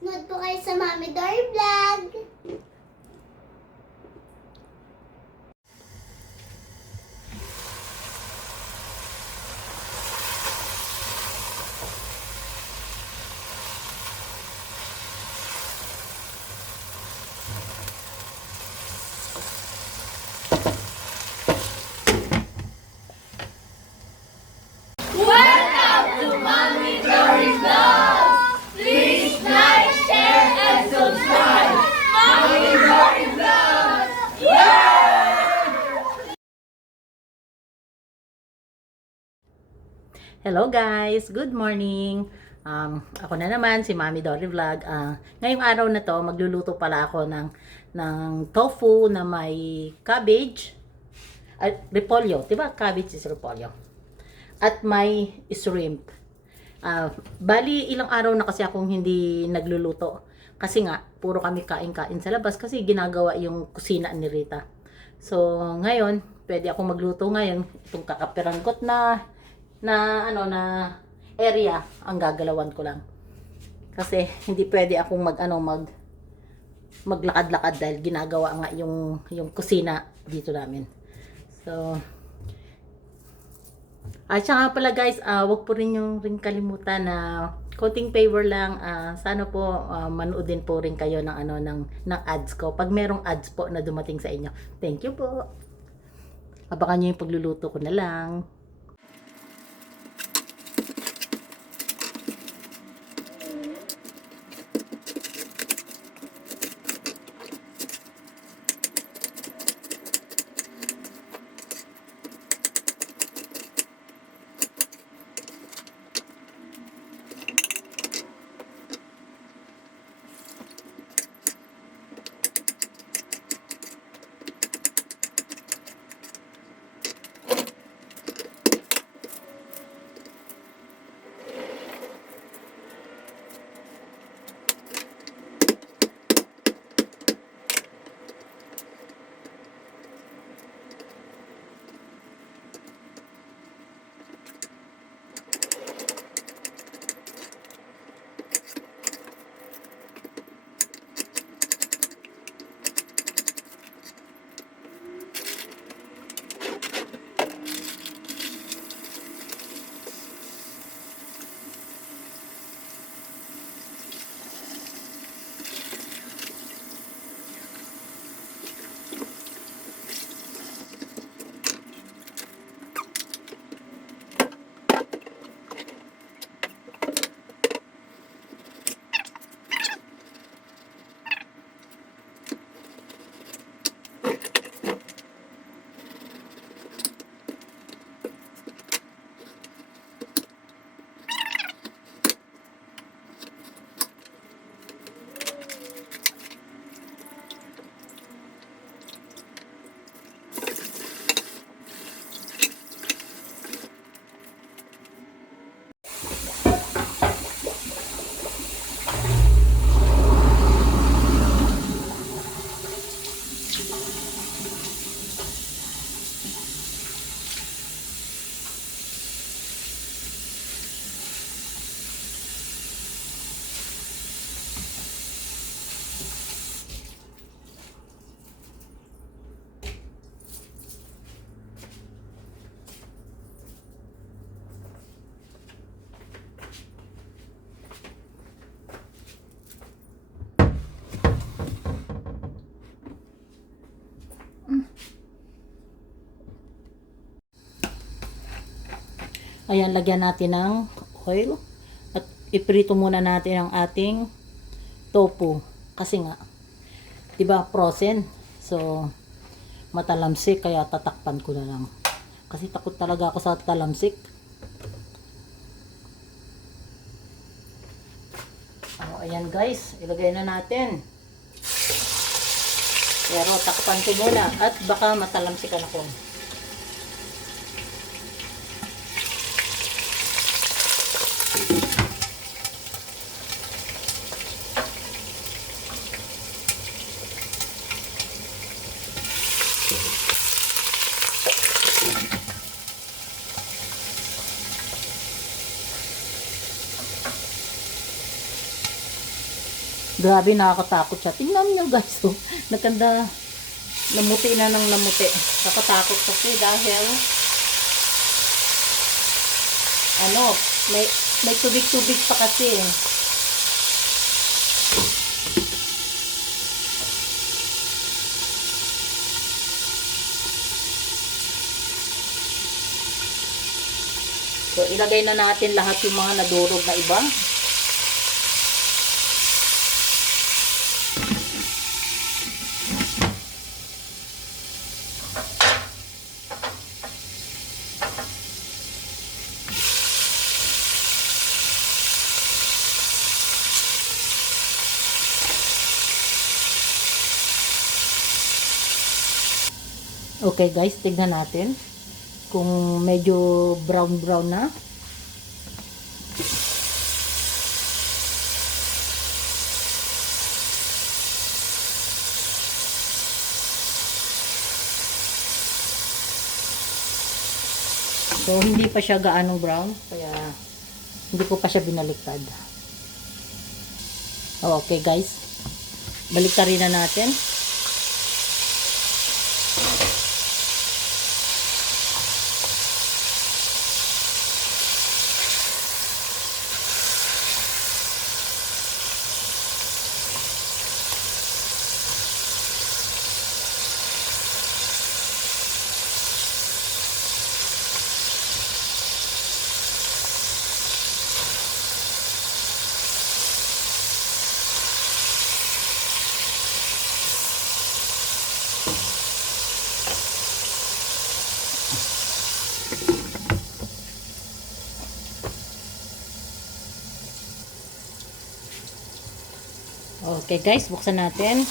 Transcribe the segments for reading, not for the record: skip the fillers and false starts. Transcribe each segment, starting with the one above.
Nood po kayo sa Mami Dory Vlog. Welcome to Mommy Dory Vlogs! Please like, share, and subscribe! Mommy Dory Vlogs! Hello guys! Good morning! Ako na naman, si Mommy Dory Vlog. Ngayong araw na to, magluluto pala ako ng tofu na may cabbage at repolyo. Diba? Cabbage is repolyo. At may shrimp. Bali, ilang araw na kasi akong hindi nagluluto. Kasi nga, puro kami kain-kain sa labas kasi ginagawa yung kusina ni Rita. So, ngayon, pwede akong magluto ngayon. Itong kakapiranggot na area ang gagalawan ko lang. Kasi hindi pwede akong maglakad-lakad dahil ginagawa nga yung kusina dito namin. So, at saka pala guys, wag po rin kalimutan na konting favor lang, sana po manoodin po rin kayo ng ads ko. Pag merong ads po na dumating sa inyo. Thank you po. Abangan niyo yung pagluluto ko na lang. Ayan, lagyan natin ng oil. At iprito muna natin ang ating tofu. Kasi nga, diba, frozen. So, matalamsik. Kaya tatakpan ko na lang. Kasi takot talaga ako sa talamsik. Ayan guys, ilagay na natin. Pero takpan ko muna. At baka matalamsikan ako. Grabe, nakakatakot siya. Tingnan niyo guys, oh. Nagkanda, namuti na ng namuti. Nakatakot kasi dahil, ano, may tubig-tubig pa kasi. So, ilagay na natin lahat yung mga nadurog na iba. Okay guys, tignan natin kung medyo brown na. So, hindi pa siya gaanong brown, kaya hindi ko pa siya binaliktad. Okay guys, baliktarin na natin. Okay guys, buksan natin.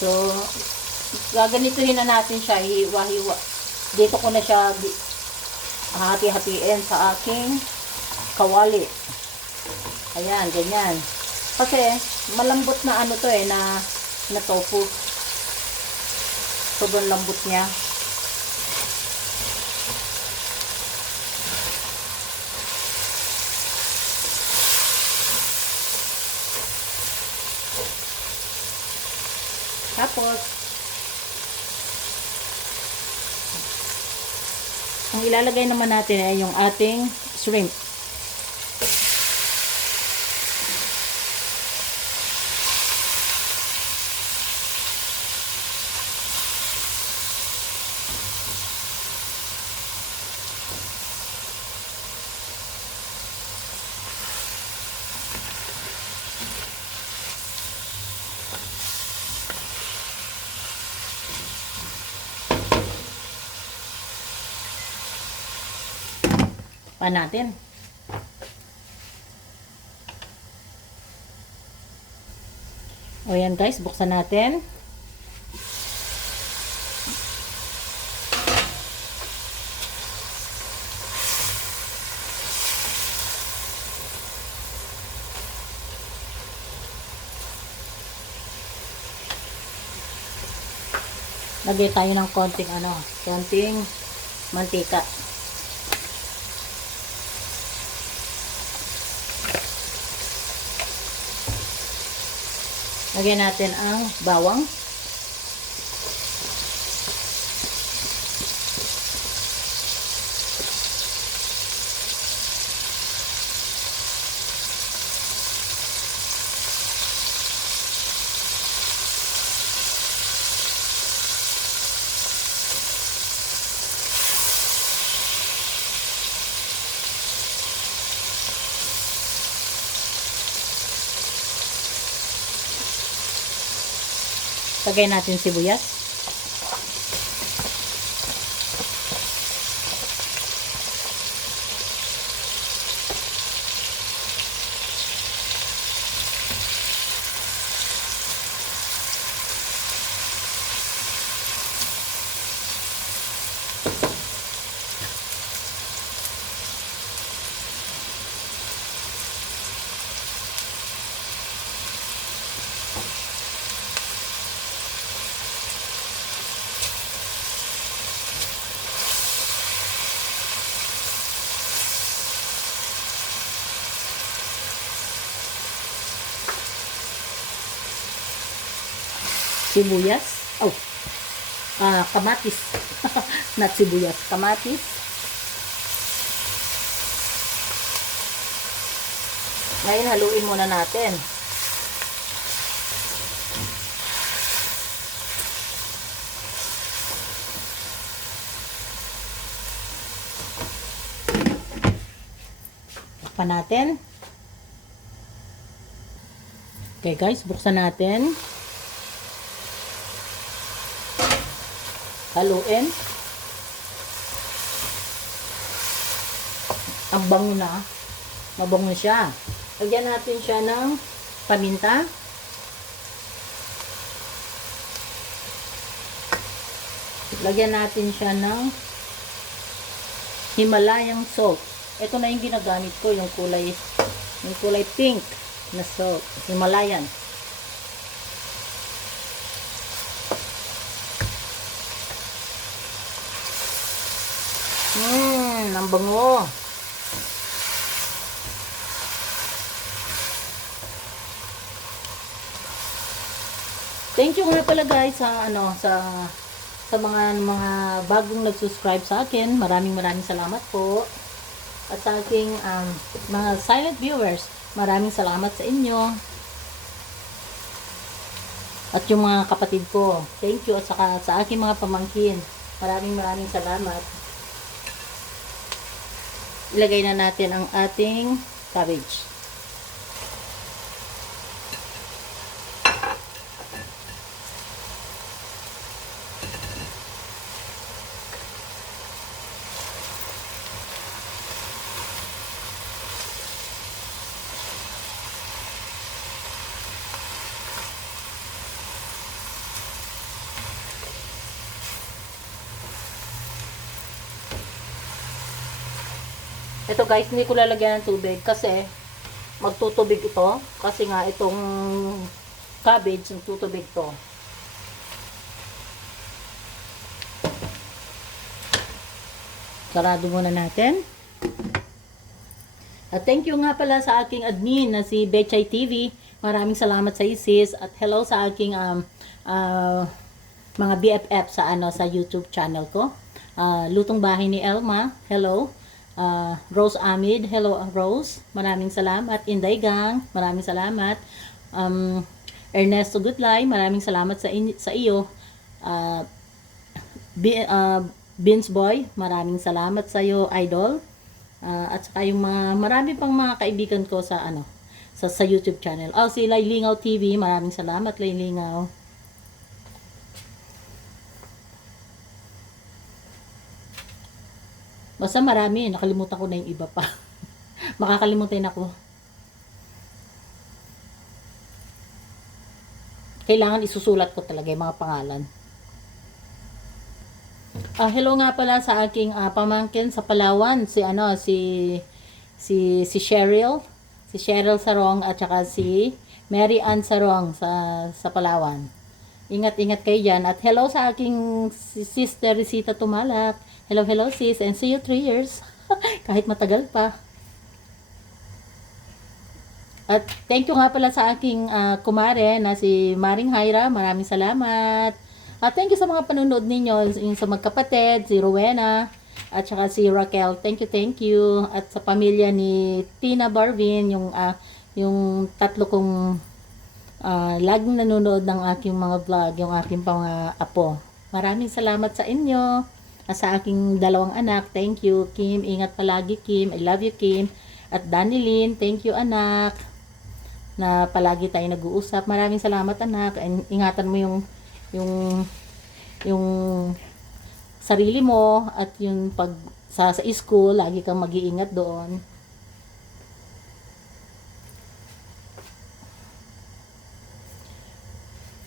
So, gaganituhin na natin siya, hiwa-hiwa. Dito ko na siya hati-hatiin sa aking kawali. Ayan, ganyan. Kasi, malambot na ano to na tofu. Sobrang lambot niya. Tapos, ang ilalagay naman natin ay yung ating shrimp. Pa natin. O yan guys, buksan natin. Lagay tayo ng konting mantika. Lagyan natin ang bawang. Lagyan natin sibuyas. sibuyas. Oh, kamatis. Not sibuyas, kamatis. Ngayon, haluin muna natin. Takpan natin. Okay guys, buksan natin. Haluin. Ang bango na. Mabango siya. Lagyan natin siya ng paminta. Lagyan natin siya ng Himalayan salt. Ito na yung ginagamit ko, yung kulay pink na salt. Himalayan. Ang bango. Thank you nga pala guys sa mga bagong nag-subscribe sa akin. Maraming salamat po. At sa aking mga silent viewers, maraming salamat sa inyo. At yung mga kapatid ko, thank you. At saka sa aking mga pamangkin, maraming salamat. Ilagay na natin ang ating cabbage. Ito guys, hindi ko lalagyan ng tubig kasi magtutubig ito. Kasi nga itong cabbage, magtutubig to. Sarado muna natin. At thank you nga pala sa aking admin na si Betchay TV. Maraming salamat sa sis. At hello sa aking mga BFF sa YouTube channel ko. Lutong Bahay ni Elma. Hello. Rose Amid, hello Rose, maraming salamat. Inday Gang, maraming salamat. Ernesto Goodlay, maraming salamat sa iyo. Beans Boy, maraming salamat sa iyo, idol. At saka yung marami pang mga kaibigan ko sa sa YouTube channel. Si Laylingaw TV, maraming salamat Laylingaw. Basta marami, nakalimutan ko na yung iba pa. Makakalimutan ako. Kailangan isusulat ko talaga yung mga pangalan. Hello nga pala sa aking pamangkin sa Palawan, si Cheryl, si Cheryl Sarong at saka si Mary Ann Sarong sa Palawan. Ingat-ingat kayo dyan. At hello sa aking sister Risita Tumalak. Hello sis, and see you 3 years. Kahit matagal pa. At thank you nga pala sa aking kumare na si Maring Hyra. Maraming salamat. At thank you sa mga panonood ninyo, yung sa magkapatid, si Rowena, at saka si Raquel. Thank you. At sa pamilya ni Tina Barvin, yung tatlo kong laging nanonood ng aking mga vlog, yung aking mga apo. Maraming salamat sa inyo. Sa aking dalawang anak, thank you. Kim, ingat palagi Kim. I love you Kim. At Danilyn, thank you anak. Na palagi tayo nag-uusap. Maraming salamat anak. Ingatan mo yung sarili mo at yung pag sa school, lagi kang mag-iingat doon.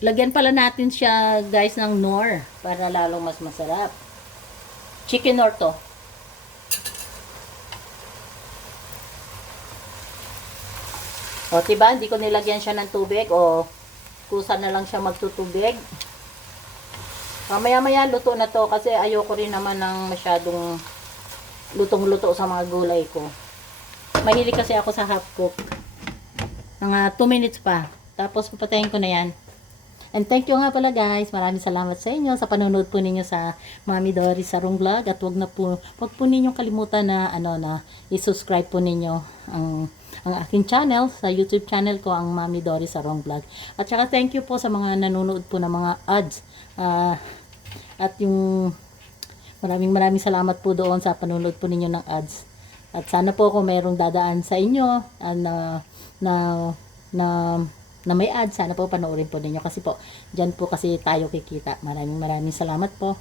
Lagyan pala natin siya guys ng Knorr para lalong mas masarap. Chicken Knorr to. O, diba? Hindi ko nilagyan siya ng tubig. O, kusa na lang siya magtutubig. Maya-maya luto na to kasi ayoko rin naman ng masyadong lutong-luto sa mga gulay ko. Mahilig kasi ako sa half cook. Mga 2 minutes pa. Tapos papatayin ko na yan. And thank you nga pala guys. Maraming salamat sa inyo sa panonood po ninyo sa Mami Doris Sarong Vlog. At wag po ninyong kalimutan na i-subscribe po ninyo ang aking channel, sa YouTube channel ko, ang Mami Doris Sarong Vlog. At saka thank you po sa mga nanonood po ng mga ads. At yung maraming salamat po doon sa panonood po ninyo ng ads. At sana po kung mayroong dadaan sa inyo na may ads, sana po panoorin po ninyo kasi po, dyan po kasi tayo kikita. Maraming salamat po.